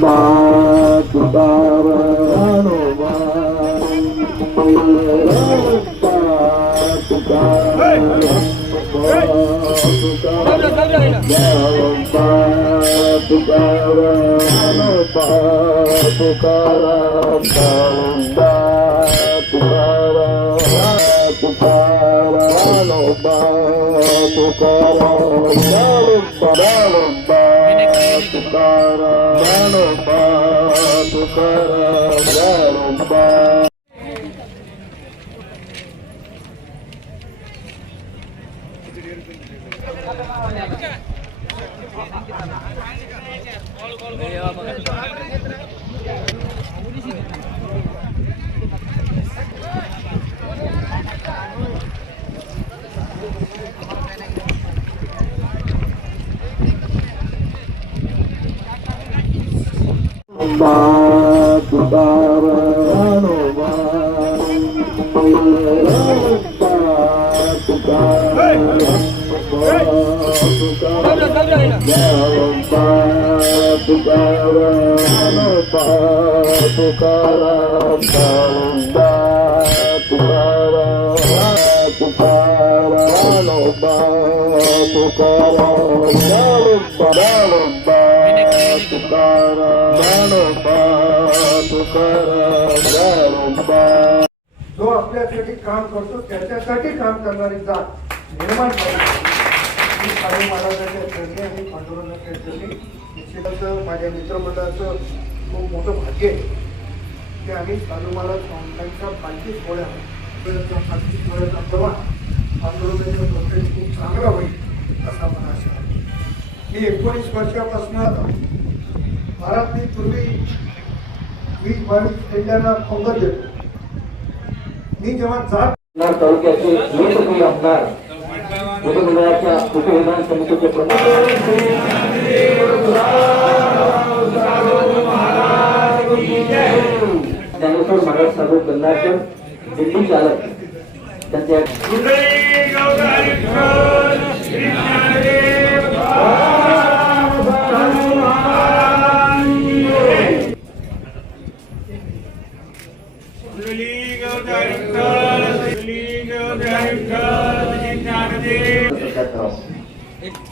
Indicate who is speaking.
Speaker 1: Bye. Bye. Bye. Bye. जो आपल्यासाठी काम करतो त्याच्यासाठी काम करणारी जात निर्माण करायची मी साडे महाराजांच्या चरणी आणि पांडुरंगाच्या चरणी निश्चितच माझ्या मित्रमंडळाचं खूप मोठं भाग्य आहे की आम्ही साधू महाराज संस्थांच्या पालखी सोहळ्या पालखी सोहळ्याचा प्रवाह पांडुरंगाच्या प्रत्येक खूप चांगला होईल असा मला आशा आहे. मी एकोणीस वर्षापासून भारत मी पूर्वी बावीस स्टेजला पंगत देतो. मी जेव्हा जात
Speaker 2: तालुक्याचे लोकप्रिय आमदार विधिमंडळाच्या उपविधान समितीचे प्रमुख. ज्ञानेश्वर महाराज साधू गंगाकर दिल्ली चालक. त्यांच्या करावा.